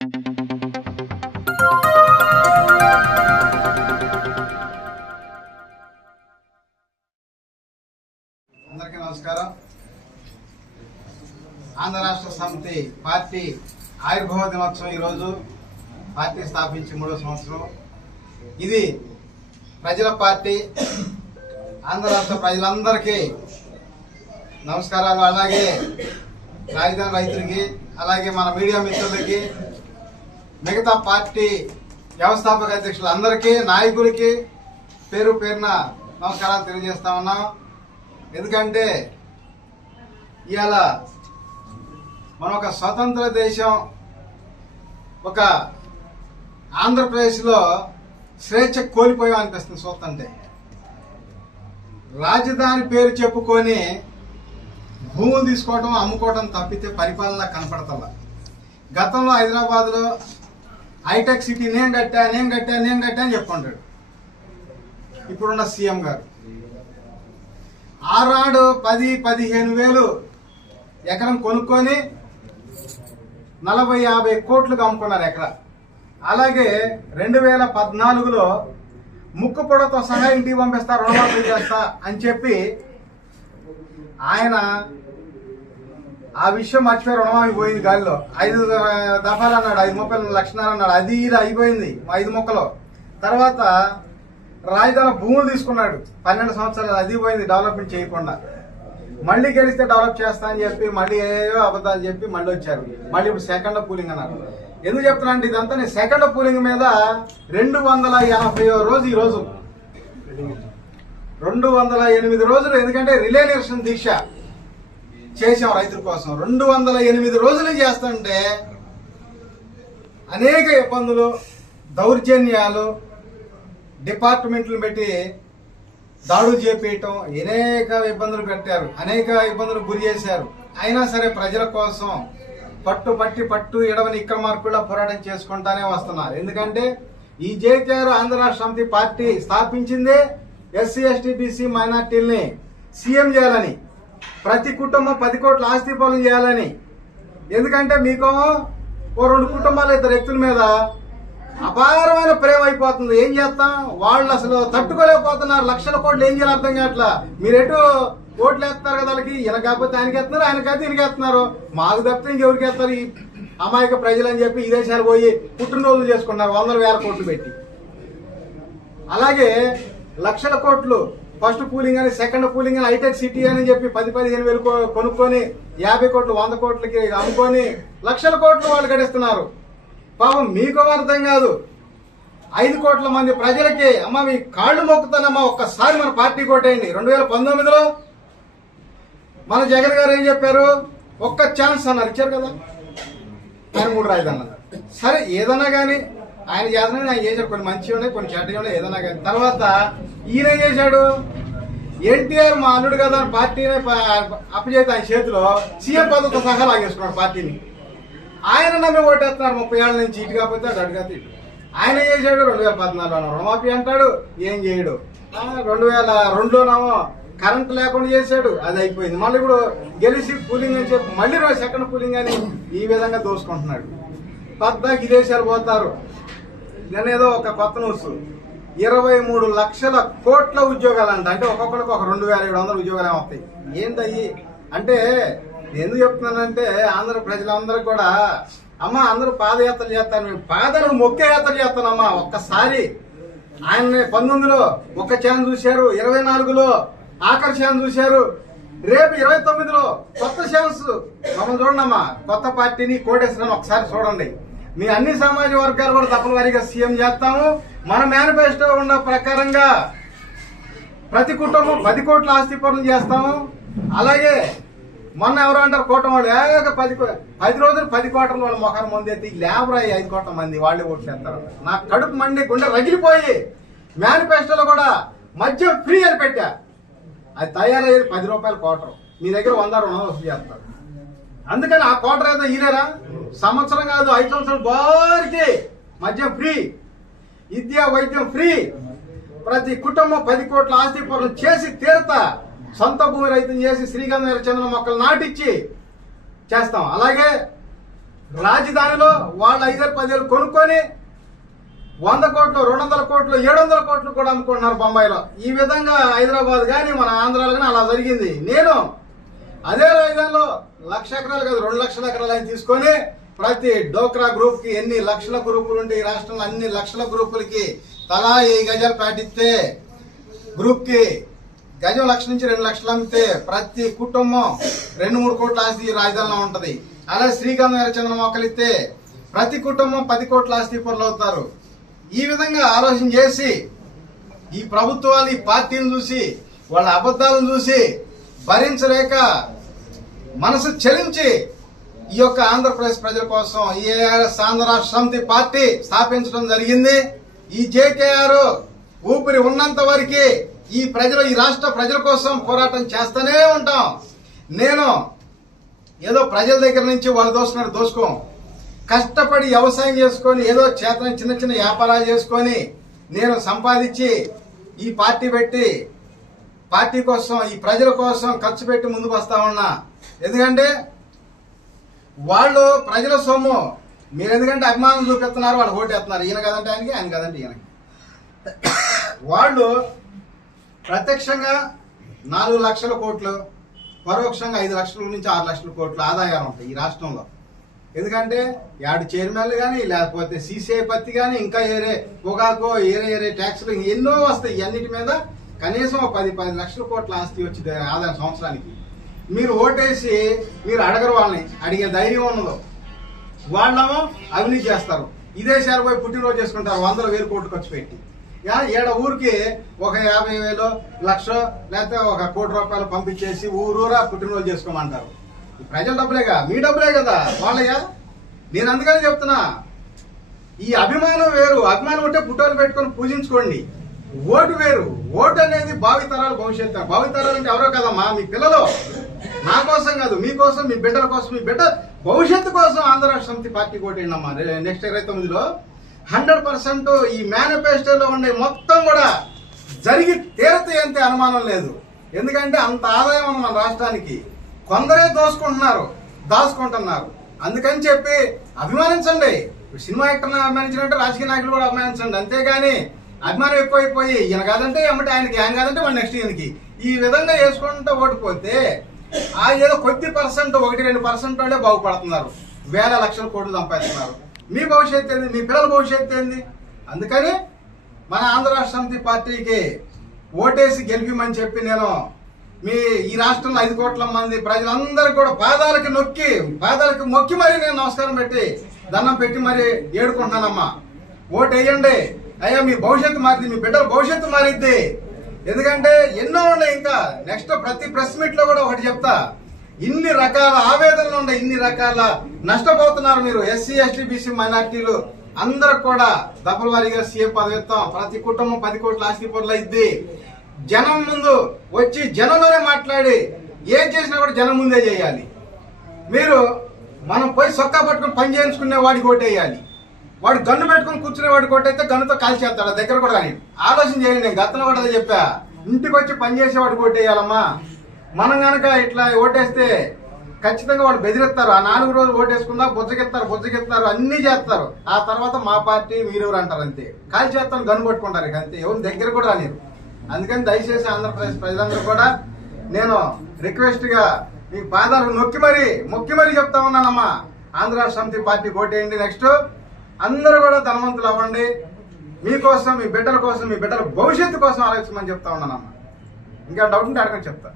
అందరికీ నమస్కారం. ఆంధ్ర రాష్ట్ర సమితి పార్టీ ఆవిర్భావ దినోత్సవం ఈరోజు. పార్టీ స్థాపించి 3వ సంవత్సరం. ఇది ప్రజల పార్టీ. ఆంధ్ర రాష్ట్ర ప్రజలందరికీ నమస్కారాలు. అలాగే రాజధాని రైతులకి, అలాగే మన మీడియా మిత్రులకి, మిగతా పార్టీ వ్యవస్థాపక అధ్యక్షులందరికీ, నాయకులకి పేరు పేరున నమస్కారాలు తెలియజేస్తా ఉన్నాం. ఎందుకంటే ఇవాళ మన ఒక స్వతంత్ర దేశం, ఒక ఆంధ్రప్రదేశ్లో స్వేచ్ఛ కోల్పోయాం అనిపిస్తుంది చూస్తుంటే. రాజధాని పేరు చెప్పుకొని భూములు తీసుకోవటం, అమ్ముకోవటం తప్పితే పరిపాలన కనపడతల్లా. గతంలో హైదరాబాద్లో హైటెక్ సిటీ నేను కట్టా అని చెప్పుకుంటాడు ఇప్పుడున్న సీఎం గారు. ఆనాడు 10-15 వేలు ఎకరం కొనుక్కొని 40-50 కోట్లకు అమ్ముకున్నారు ఎకరా. అలాగే 2014లో ముక్కు పొడతో సహా ఇంటికి పంపిస్తా, రుణమాఫీ చేస్తా అని చెప్పి ఆయన ఆ విషయం మర్చిపోయి రుణమాఫీ పోయింది గాలిలో. 5 దఫాలు అన్నాడు, 5 లక్షలు అన్నాడు. అది ఇది అయిపోయింది 5 ముక్కలు. తర్వాత రాజధాని భూములు తీసుకున్నాడు 12 సంవత్సరాలు. అది పోయింది డెవలప్మెంట్ చేయకుండా. మళ్ళీ గెలిస్తే డెవలప్ చేస్తా అని చెప్పి మళ్ళీ ఏవో అబద్ధాలు చెప్పి మళ్ళీ వచ్చారు. మళ్ళీ ఇప్పుడు సెకండ్ పూలింగ్ అన్నారు. ఎందుకు చెప్తున్నా అంటే ఇదంతా నేను సెకండ్ పూలింగ్ మీద 280వ రోజు ఈ రోజు. 208 రోజులు. ఎందుకంటే రిలే నిరసన దీక్ష చేసాం రైతుల కోసం. 208 రోజులు చేస్తుంటే అనేక ఇబ్బందులు, దౌర్జన్యాలు, డిపార్ట్మెంట్లు పెట్టి దాడులు చేపేయటం, అనేక ఇబ్బందులు పెట్టారు, అనేక ఇబ్బందులు గురి చేశారు. అయినా సరే ప్రజల కోసం పట్టు ఎడవని ఇక్కడ మార్పులా పోరాటం చేసుకుంటానే వస్తున్నారు. ఎందుకంటే ఈ జేకేఆర్ ఆంధ్ర రాష్ట్ర సమితి పార్టీ స్థాపించిందే ఎస్సీ, ఎస్టీ, బీసీ మైనార్టీల్ని సీఎం చేయాలని, ప్రతి కుటుంబం 10 కోట్ల ఆస్తి పనులు చేయాలని. ఎందుకంటే మీకు ఓ 2 కుటుంబాలు 2 వ్యక్తుల మీద అపారమైన ప్రేమ అయిపోతుంది. ఏం చేస్తాం, వాళ్ళు అసలు తట్టుకోలేకపోతున్నారు. లక్షల కోట్లు ఏం చేయాలి అర్థం కావట్లా. మీరెటు ఓట్లు వేస్తారు కదా వాళ్ళకి, ఈయన కాకపోతే ఆయనకి వేస్తున్నారు, ఆయన కాకపోతే ఈయనకి వేస్తున్నారు. మాకు తప్పితే ఇంకెవరికి వేస్తారు ఈ అమాయక ప్రజలు అని చెప్పి విదేశాలు పోయి పుట్టినరోజులు చేసుకున్నారు 100,000 కోట్లు పెట్టి. అలాగే లక్షల కోట్లు ఫస్ట్ పూలింగ్ అని, సెకండ్ పూలింగ్ అని, హైటెక్ సిటీ అని చెప్పి 10-15 వేలు కొనుక్కొని 50 కోట్లు 100 కోట్లకి అమ్ముకొని లక్షల కోట్లు వాళ్ళు గడిస్తున్నారు. పాపం మీకు అర్థం కాదు. 5 కోట్ల మంది ప్రజలకి అమ్మ మీ కాళ్ళు మొక్కుతానమ్మా, ఒక్కసారి మన పార్టీ కొట్టేయండి. 2019లో మన జగన్ గారు ఏం చెప్పారు, ఒక్క ఛాన్స్ అన్నారు, ఇచ్చారు కదా. ఆయన 3 రాజధానులు. సరే ఏదన్నా కానీ ఆయన చేతనే ఆయన చేశాడు. కొన్ని మంచిగా ఉన్నాయి, కొన్ని చెడ్డగా ఉన్నాయి, ఏదన్నా కానీ. తర్వాత ఈయన ఏం చేశాడు, ఎన్టీఆర్ మా అల్లుడు కదా పార్టీని అప్పచేత ఆయన చేతిలో సీఎం పదవితో సహా లాగేసుకున్నాడు పార్టీని. ఆయన నమ్మి ఓటేస్తున్నారు 30 ఏళ్ల నుంచి. ఇటు కాకపోతే అటు కాకపోతే ఇటు. ఆయన ఏం చేశాడు, 2014లో రుణమాఫీ అంటాడు, ఏం చేయడు. 2002లోనేమో కరెంట్ లేకుండా చేశాడు, అది అయిపోయింది. మళ్ళీ ఇప్పుడు గెలిచి పూలింగ్ అని చెప్పి మళ్ళీ సెకండ్ పూలింగ్ అని ఈ విధంగా దోసుకుంటున్నాడు. పద్దాకి విదేశాలు పోతారు. నేనేదో ఒక కొత్త న్యూస్, 23 లక్షల కోట్ల ఉద్యోగాలు అంట. అంటే ఒక్కొక్కరికి ఒక 2,700 ఉద్యోగాలు వస్తాయి. ఏంటయ్యి అంటే ఎందుకు చెప్తున్నానంటే ఆంధ్ర ప్రజలందరూ కూడా అమ్మ అందరూ పాదయాత్రలు చేస్తాను, మేము పాదలకు మొక్కే యాత్ర చేస్తానమ్మా. ఒక్కసారి ఆయన 19లో ఒక ఛాన్స్ చూశారు, 24లో ఆఖరి ఛాన్స్ చూశారు, రేపు 29లో కొత్త ఛాన్స్. మమ్మల్ని చూడండి అమ్మా, కొత్త పార్టీని కోటేశ్వరాన్ని ఒకసారి చూడండి. మీ అన్ని సమాజ వర్గాలు కూడా తప్పనివారీగా సీఎం చేస్తాము. మన మేనిఫెస్టో ఉన్న ప్రకారంగా ప్రతి కుటుంబం 10 కోట్ల ఆస్తి పనులు చేస్తాము. అలాగే మొన్న ఎవరు అంటారు కూటమి వాళ్ళు 10 రోజులు 10 కోట్ల వాళ్ళ మొఖాన్ని ముందు ఎత్తి లేబర్ 5 కోట్ల మంది వాళ్ళే ఓట్లు వేస్తారు. నా కడుపు మండి గుండె రగిలిపోయి మేనిఫెస్టోలో కూడా మద్యం ఫ్రీ అని పెట్టా. అది తయారయ్యేది 10 రూపాయల క్వార్టర్. మీ దగ్గర 100 రుణాలు వసూలు చేస్తారు. అందుకని ఆ క్వార్టర్ ఏదో ఈయనరా సంవత్సరం కాదు 5 సంవత్సరాలు బారికి మద్యం ఫ్రీ, విద్యా వైద్యం ఫ్రీ. ప్రతి కుటుంబం 10 కోట్ల ఆస్తి పనులు చేసి తీరుతా. సొంత భూమి రైతులు చేసి శ్రీగంధ చంద్ర మొక్కలు నాటిచ్చి చేస్తాం. అలాగే రాజధానిలో వాళ్ళు 5-10 కొనుక్కొని 100 కోట్లు, 200 కోట్లు, 700 కోట్లు కూడా అమ్ముకుంటున్నారు బొంబాయిలో. ఈ విధంగా హైదరాబాద్ కానీ మన ఆంధ్రాలో కానీ అలా జరిగింది. నేను అదే రాజధానిలో 1,00,000 ఎకరాలు కాదు 2 లక్షల ఎకరాలు అని తీసుకొని ప్రతి డోక్రా గ్రూప్ కి ఎన్ని లక్షల గ్రూపులు ఉంటే ఈ రాష్ట్రంలో అన్ని లక్షల గ్రూపులకి తలా 1000 గజాలు పాటిస్తే గ్రూప్ కి గజం 1,00,000 నుంచి 2 లక్షలు అమ్మితే ప్రతి కుటుంబం 2-3 కోట్ల ఆస్తి ఈ రాజధానిలో ఉంటది. అలాగే శ్రీకాంత్ ఎర్రచందన మొక్కలు ఇస్తే ప్రతి కుటుంబం 10 కోట్ల ఆస్తి పనులు అవుతారు. ఈ విధంగా ఆలోచన చేసి ఈ ప్రభుత్వాలు ఈ పార్టీని చూసి వాళ్ళ అబద్ధాలను చూసి భరించలేక మనసు చలించి ఈ యొక్క ఆంధ్రప్రదేశ్ ప్రజల కోసం ఈ ఆంధ్ర రాష్ట్ర సమితి పార్టీ స్థాపించడం జరిగింది. ఈ జేకేఆర్ ఊపిరి ఉన్నంత వరకు ఈ ప్రజలు ఈ రాష్ట్ర ప్రజల కోసం పోరాటం చేస్తూనే ఉంటాం. నేను ఏదో ప్రజల దగ్గర నుంచి వాళ్ళు దోసుకున్నట్టు దోసుకోం. కష్టపడి వ్యవసాయం చేసుకొని ఏదో చేతన చిన్న చిన్న వ్యాపారాలు చేసుకొని నేను సంపాదించి ఈ పార్టీ పెట్టి పార్టీ కోసం ఈ ప్రజల కోసం ఖర్చు పెట్టి ముందుకు వస్తా ఉన్నా. ఎందుకంటే వాళ్ళు ప్రజల సొమ్ము మీరు ఎందుకంటే అభిమానం చూపిస్తున్నారు, వాళ్ళు ఓటేస్తున్నారు. ఈయన కదంటే ఆయనకి, ఆయన కదంటే ఈయనకి. వాళ్ళు ప్రత్యక్షంగా 4 లక్షల కోట్లు, పరోక్షంగా 5 లక్షల నుంచి 6 లక్షల కోట్ల ఆదాయాలు ఉంటాయి ఈ రాష్ట్రంలో. ఎందుకంటే యాడ్ చైర్మన్లు కానీ లేకపోతే సీసీఐ పత్తి కానీ ఇంకా ఏరే పొగాకు ఏరే ట్యాక్స్లు ఎన్నో వస్తాయి. ఇవన్నిటి మీద కనీసం 10 లక్షల కోట్ల ఆస్తి వచ్చింది ఆదాయం సంవత్సరానికి. మీరు ఓటేసి మీరు అడగరు, వాళ్ళని అడిగే ధైర్యం ఉండదు. వాళ్ళేమో అవినీతి చేస్తారు. విదేశాలు పోయి పుట్టినరోజు చేసుకుంటారు 100,000 కోట్లు ఖర్చు పెట్టి. ఏడ ఊరికి ఒక 50,000, 1,00,000 లేకపోతే 1 కోటి రూపాయలు పంపించేసి ఊరూరా పుట్టినరోజు చేసుకోమంటారు. ప్రజల డబ్బులేగా, మీ డబ్బులే కదా వాళ్ళయ్యా. నేను అందుకని చెప్తున్నా, ఈ అభిమానం వేరు. అభిమానం ఉంటే పుట్టోలు పెట్టుకొని పూజించుకోండి. ఓటు వేరు. ఓటు అనేది భావితరాలు భవిష్యత్తు. భావితరాలు అంటే ఎవరో కదమ్మా, మీ పిల్లలు. నా కోసం కాదు, మీకోసం, మీ బిడ్డల కోసం, మీ బిడ్డ భవిష్యత్తు కోసం ఆంధ్ర రాష్ట్ర సమితి పార్టీకి ఓటేయండమ్మా. నెక్స్ట్ 29లో 100% ఈ మేనిఫెస్టోలో ఉండే మొత్తం కూడా జరిగి తీరతాయి అంతే, అనుమానం లేదు. ఎందుకంటే అంత ఆదాయం ఉంది మన రాష్ట్రానికి. కొందరే దాచుకుంటున్నారు. అందుకని చెప్పి అభిమానించండి. సినిమా యాక్టర్ని అభిమానించినట్టు రాజకీయ నాయకులు కూడా అభిమానించండి. అంతేగాని అభిమానం ఎక్కువైపోయి ఈయన కాదంటే ఏమంటే ఆయనకి, ఆయన కాదంటే మన నెక్స్ట్ ఈయనకి ఈ విధంగా వేసుకుంటూ ఓడిపోతే ఆ ఏదో కొద్ది పర్సెంట్ 1-2% వాళ్ళే బాగుపడుతున్నారు. వేల లక్షల కోట్లు సంపాదిస్తున్నారు. మీ భవిష్యత్తు ఏంది? మీ పిల్లల భవిష్యత్తు ఏంది? అందుకని మన ఆంధ్ర రాష్ట్ర సమితి పార్టీకి ఓటేసి గెలిపిమని చెప్పి నేను ఈ రాష్ట్రంలో 5 కోట్ల మంది ప్రజలందరూ కూడా పాదాలకి మొక్కి మరి నేను నమస్కారం పెట్టి దండం పెట్టి మరి ఏడుకుంటున్నానమ్మా. ఓటు వేయండి అయ్యా, మీ భవిష్యత్తు మారింది, మీ బిడ్డల భవిష్యత్తు మారిద్ది. ఎందుకంటే ఎన్నో ఉన్నాయి. ఇంకా నెక్స్ట్ ప్రతి ప్రెస్ మీట్ లో కూడా ఒకటి చెప్తా, ఇన్ని రకాల ఆవేదనలు ఉన్నాయి, ఇన్ని రకాల నష్టపోతున్నారు మీరు. ఎస్సీ, ఎస్టీ, బీసీ మైనార్టీలు అందరూ కూడా దఫల వారీగా సీఎం పదవి ఇస్తాం. ప్రతి కుటుంబం 10 కోట్ల ఆస్తి పనులు అయింది. జనం ముందు వచ్చి జనంలోనే మాట్లాడి ఏం చేసినా కూడా జనం ముందే చేయాలి. మనం పోయి సొక్కా పట్టుకుని పని చేయించుకునే వాడికి ఓటేయాలి. వాడు గన్ను పెట్టుకుని కూర్చునే వాడికి ఓటైతే గన్నుతో కాల్చేస్తాడు దగ్గర కూడా. కానీ ఆలోచన చేయండి, నేను గతంలో కూడా అదే చెప్పా. ఇంటికి వచ్చి పని చేసేవాడికి ఓటేయాలమ్మా. మనం కనుక ఇట్లా ఓటేస్తే ఖచ్చితంగా వాడు బెదిరిస్తారు. ఆ 4 రోజులు ఓటేసుకుందా బుజ్జగిస్తారు అన్ని చేస్తారు. ఆ తర్వాత మా పార్టీ మీరెవరు అంటారు అంతే. కాల్ చేస్తాను గన్ను పట్టుకుంటారు ఇక అంతే, ఎవరు దగ్గర కూడా రానిరు. అందుకని దయచేసి ఆంధ్రప్రదేశ్ ప్రజలందరూ కూడా నేను రిక్వెస్ట్ గా మీ పాదాలు మొక్కి మరీ చెప్తా ఉన్నానమ్మా. ఆంధ్ర రాష్ట్ర సమితి పార్టీ ఓటేయండి. నెక్స్ట్ అందరూ కూడా ధనవంతులు అవ్వండి. మీకోసం, మీ బిడ్డల కోసం, మీ బిడ్డల భవిష్యత్తు కోసం ఆలోచించమని చెప్తా ఉన్నానమ్మా. ఇంకా డౌట్ ఉంటే అడగని చెప్తా.